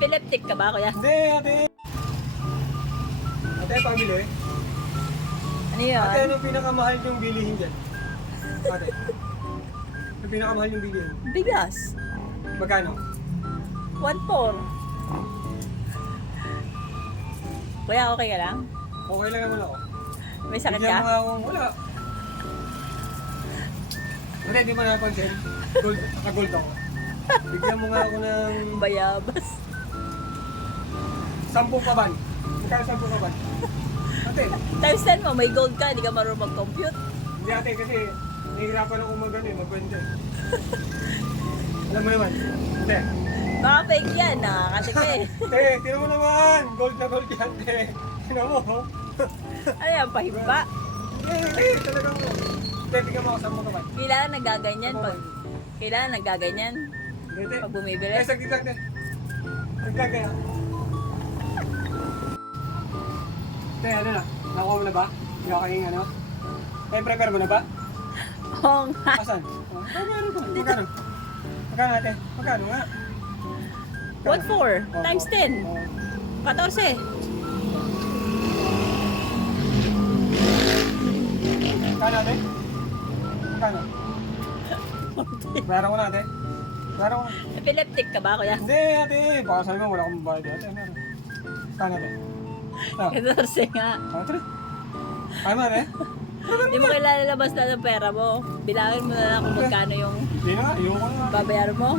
Epileptic ka ba, kuya? Hindi, ate. Ate, pabili. Ano yun? Ate, anong pinakamahal yung bilihin dyan? Ate. Anong pinakamahal yung bilihin? Bigas. Magkano? 1.4. Kuya, okay ka lang? Okay lang naman ako. May sakit Bigyan mo ka? nga akong, wala. Ate, di mo napansin? Gold, naka-gold ako. Bigyan mo nga ako ng Bayabas. 10 kaban. Magkano 10 kaban? Ate, Times 10 mo, may gold ka, hindi ka marunong mag-compute. hindi ate kasi nahihirapan ako magkwento eh. Alam mo naman. Ate. Baka fake yan, nakakatipe. Te, tinan mo naman! Gold na gold yan, te. Tinan mo, oh. Ano yan, pahimba? Talagang mo. Te, bigyan mo ako 10 kaban. Kailangan nagaganyan pag... Kailangan nagaganyan Hindi, te. pag bumibili. Eh, saglit lang, te. Saglit lang, te, ano na? Nakuha mo na ba? Yung aking ano? Eh, prepare mo na ba? Oo nga. Asan? Oh, meron ko. Magkano? Magkano, ate? Magkano nga? 1.4 times 10. 14. Magkano, ate? Magkano? Bayaran ko na, ate. Bayaran ko na. Epileptic ka ba, kuya? Hindi, ate. Baka sabi mo, wala akong bayad, ate. Meron. Magkano, ate? Ah, 14 nga. ate. Kaya mo, ate? Hindi mo kailangan labas na ng pera mo. Bilangin mo na lang kung magkano yung Hindi na, ayoko na. babayaran mo.